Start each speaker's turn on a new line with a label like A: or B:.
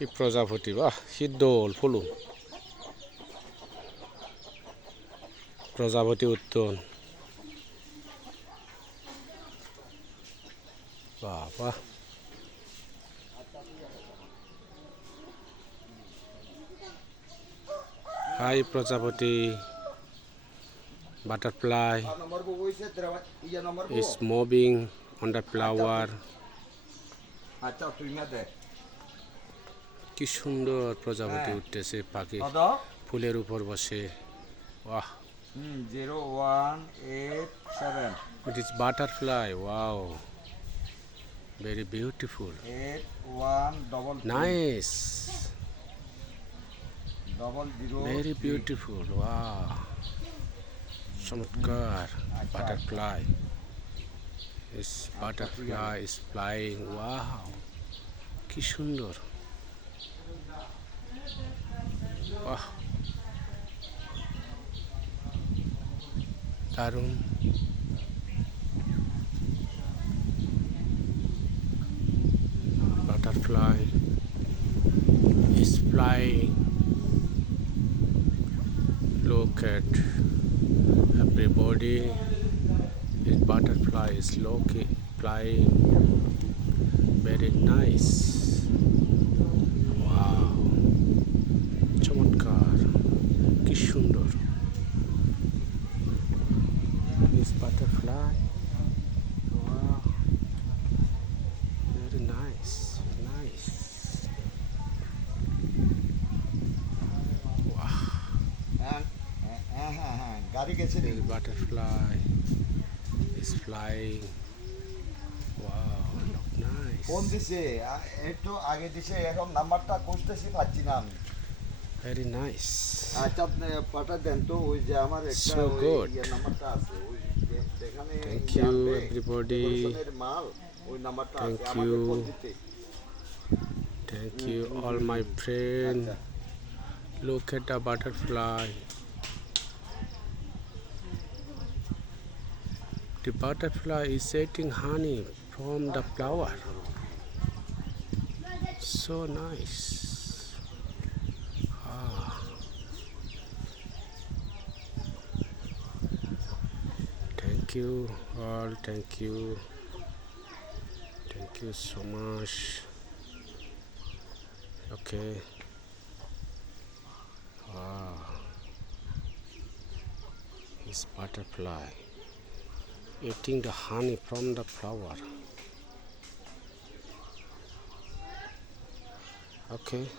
A: কি প্রজাপতি বাহ কি দোল ফুলুম প্রজাপতি উত্তন বাহ বাহ হাই প্রজাপতি butterfly
B: nomor buku isi terawat iya nomor bu
A: is moving on the flower কি সুন্দর প্রজাপতি উঠতেছে পাখি। ফুলের উপর বসে।
B: hmm zero one eight seven
A: it is butterfly wow very
B: beautiful one double three,
A: nice
B: double zero very
A: beautiful wow চমৎকার। Butterfly is butterfly is flying wow কি সুন্দর। দারুণ butterfly is flying look at everybody this butterfly is looking flying very nice
B: গাড়ি গেছে
A: is flying. Wow, look nice.
B: Phone দিছে আ- একটু আগে দিছে এখন নাম্বারটা খুঁজতেছি পাচ্ছি না আমি
A: Very nice.
B: আচ্ছা আপনি পাঠা দেন তো ওই যে আমার একটা ওই
A: good.
B: ইয়ে নাম্বারটা আছে ওই আনবে,
A: everybody.
B: ডেকোরেশনের মাল ওই নাম্বারটা আছে আমাকে. ফোন দিতে
A: Thank you, all my friends.
B: আচ্ছা
A: Look at the The butterfly is eating honey from the flower. So nice. Ah. Thank you all. Thank you. Thank you so much. Okay. Wow. This butterfly eating the honey from the flower. Okay.